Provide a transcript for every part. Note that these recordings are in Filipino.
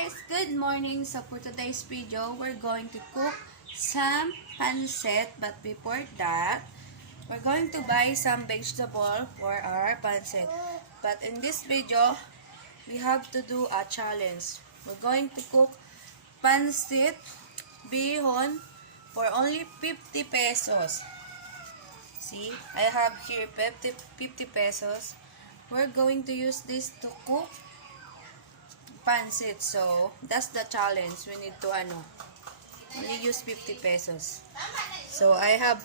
guys, good morning. So for today's video, we're going to cook some pancit. But before that, we're going to buy some vegetable for our pancit. But in this video, we have to do a challenge. We're going to cook pancit bihon for only 50 pesos. See, I have here 50 pesos. We're going to use this to cook pancit. So, that's the challenge. We need to only use 50 pesos. So, I have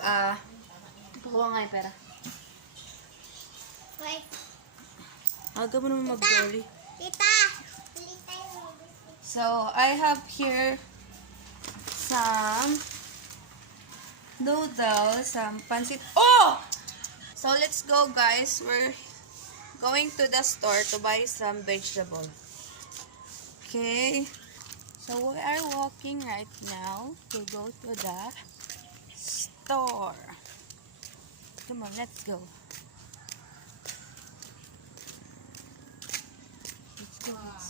kukuha nga yung pera. Aga mo naman mag-dolly. Tita! So, I have here some noodles, some pancit. Oh! So, let's go guys. We're going to the store to buy some vegetable. Okay, so we are walking right now to go to the store. Come on, let's go.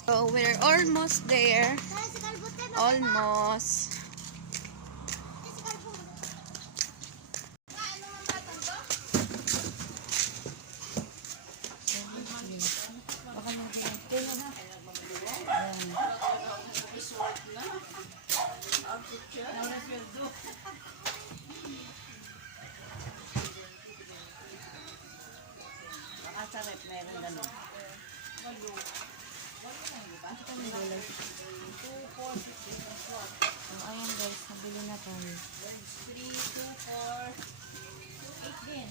So we're almost there. Almost. Ayan guys, nabili na kami. 3, 2, 4, 8 din.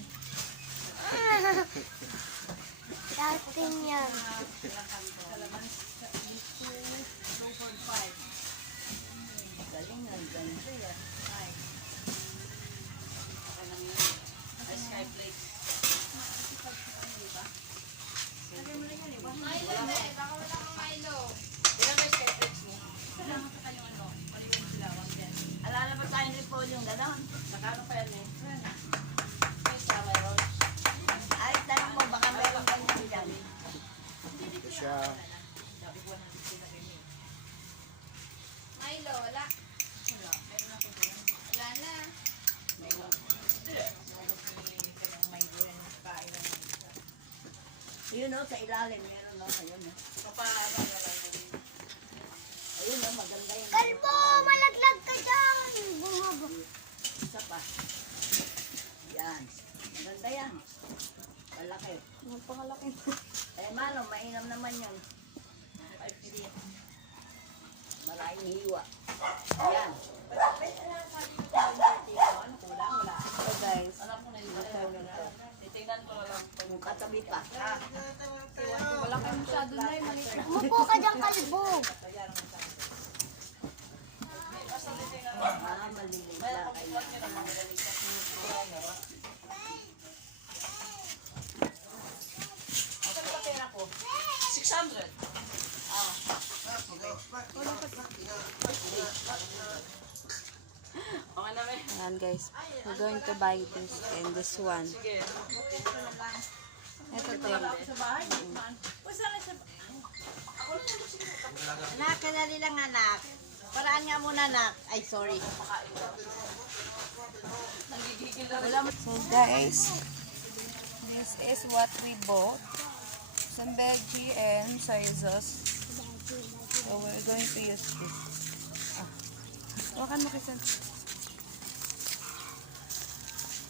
Dating yan. Galing nga, ganda yan. Ay. Okay lang yun. Ay, skyplate. Milo, be. Baka wala kang Milo. Ilan ba skyplates mo? Salamat sa kanyang paliwan sila. Alala ba tayo ni Paul yung gano'n? Nakano pa yan eh. Ay, sama yun. Ay, tanong mo, baka meron ganyan dyan. Ito siya. Milo, wala. Wala na. Yun o, sa ilalim. Meron o, ayun o. Ayun o, maganda yun. Kalbo, malaglag ka dyan. Bumaba. Isa pa. Yan. Maganda yan. Malaki. Napakalaki. Eh, mano, mainam naman yun. Maraming hiwa. Yan. So guys, Titignan ko lang kung katabi pa. wala kayo masyado na yun. Umupo ka dyan, kalbo. Malilig lang kayo. Saan pa pera ko? 600. Okay na may. Ayan guys, we're going to buy this and this one. Ito to. Anak, kanali lang anak. Paraan nga muna anak. Ay, sorry. So guys, this is what we bought. Some veggie and soy sauce. So we're going to use this. Wakan mo kisan.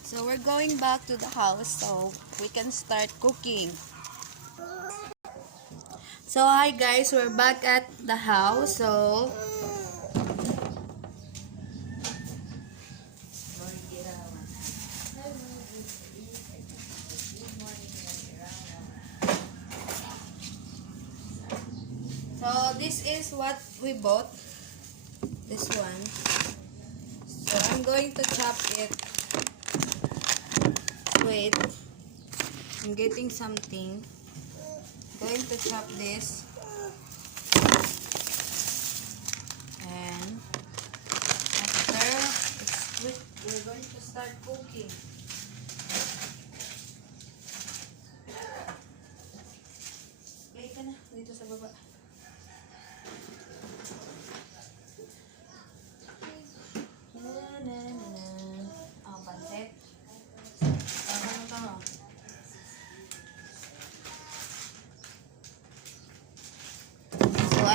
So we're going back to the house so we can start cooking. So hi guys, we're back at the house. So this is what we bought. This one. So I'm going to chop it. Wait. I'm getting something. Going to chop this. And after we're going to start cooking. Play ka na dito sa baba.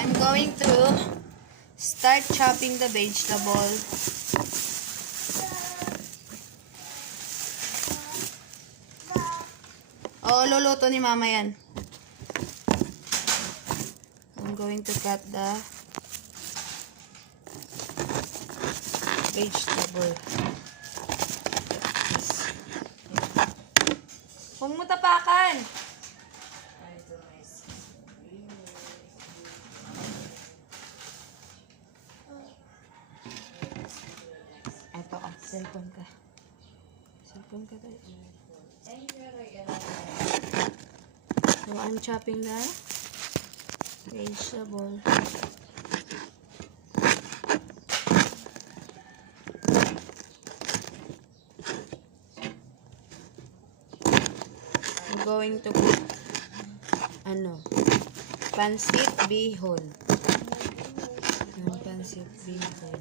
I'm going to start chopping the vegetable. Oo, luluto ni Mama yan. I'm going to cut the vegetable. Huwag mo tapakan! Ito ka, cellphone ka. Cellphone ka tayo. So, I'm chopping the vegetable. I'm going to cook pancit bihon. Pancit bihon.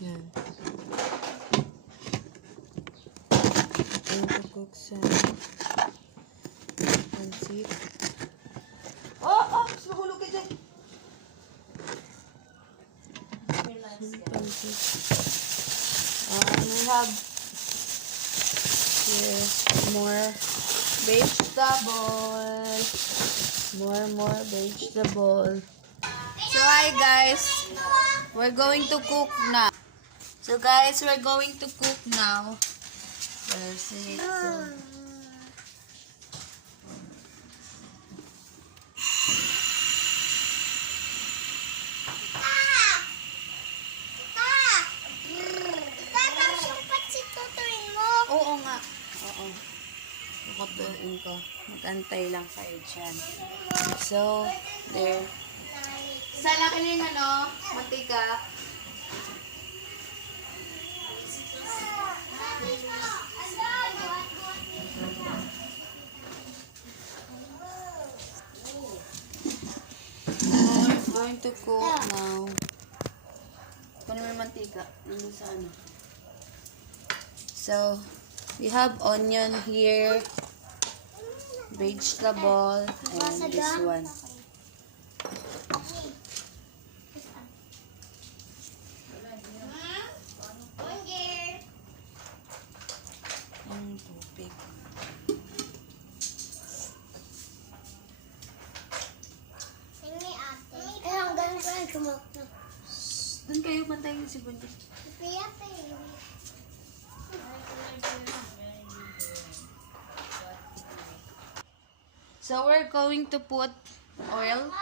Yan. I'm going to cook some pancit. Mas mahulog ka dyan. Pancit. We have here more vegetable. More vegetable. So hi guys, we're going to cook now. So guys, we're going to cook now. There's it. Tapos yung patsit tutuin mo. Oo nga. Oo. Kukutuin ko. Mag-antay lang kayo dyan. So, there. Sa laki na yung mantika. We're going to cook now. Kunin mo yung mantika. Nandun sa ano. So, we have onion here, vegetable, and this one. Ang tubig. Eh, hanggang saan kumak na? Doon kayo mantayin si Bundy. So, we're going to put oil.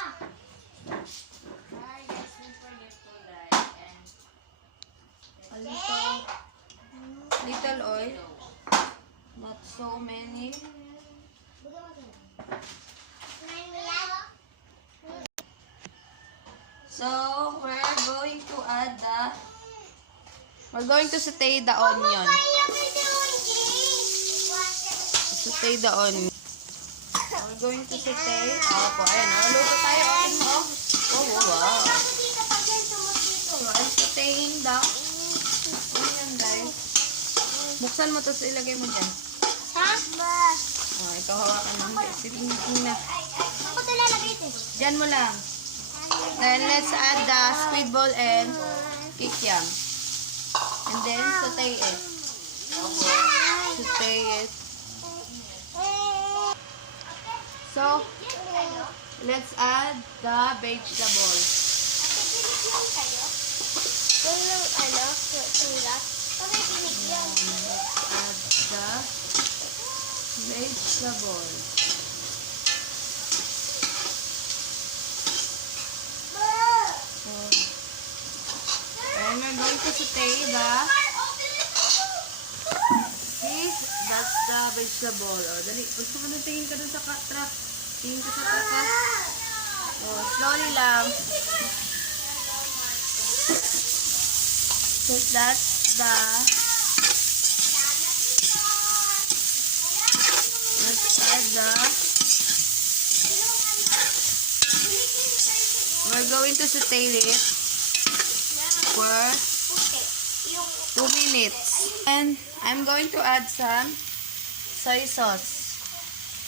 A little oil. Not so many. So, we're going to saute the onion. Saute the onion. We're going to saute. Opo, ayan. Luto tayo. Oh, wow. So, I'm sauteing the onion, guys. Buksan mo, tapos ilagay mo dyan. Oh, ito hawakan mo. Sige na. Ako ito lalagay ito. Dyan mo lang. Then, let's add the squid ball and kikiam. And then, saute it. Saute it. So, let's add the vegetable. Kung yung sulat. Okay, pinigyan. Let's add the vegetable. And we're going to saute the fish. That's the vegetable. Oh, dali. Gusto mo nang tingin ka dun sa truck. Tingin ka sa truck, ha? Oh, slowly lang. So that's the... Let's add the... We're going to saute it for Puti. Yung 2 minutes. And I'm going to add some soy sauce.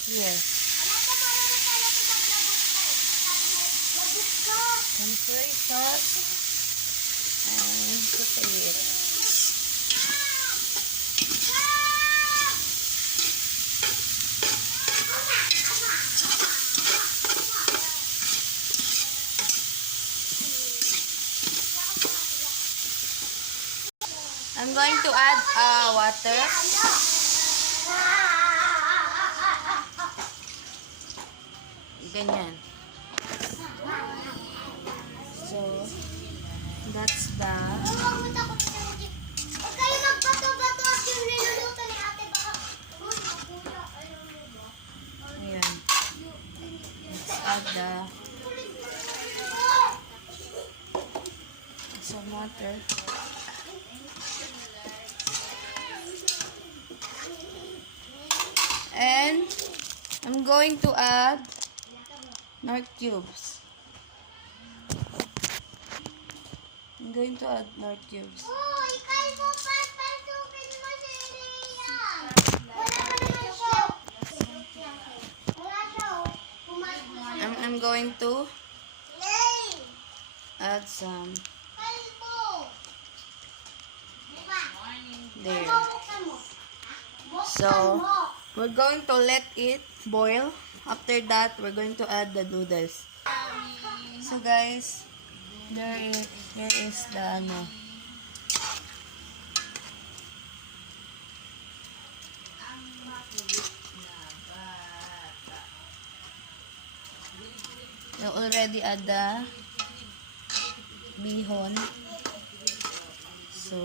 Here. wala pa marunong pala ito maglabot ka eh. Sabi mo, labot ka. Some soy sauce. And saute it. I'm going to add water. Ganyan. So, that's the... Huwag mo takot sa legit. Huwag kayo magbato-bato at yung niluluto ni ate baka. Uy, makuya. Ayun mo ba? Ayan. Let's add the... some water. And I'm going to add nor cubes. I'm going to add nor cubes. Uy, kayo mo papasukin mo si Rian. Wala pa naman siya. Wala siya oh. Pumasok siya. I'm going to Lay! add some Kalbo! Diba? there. Buksan mo. Buksan So, mo. we're going to let it boil. After that, we're going to add the noodles. So guys, here is the ano. You already add the bihon. So,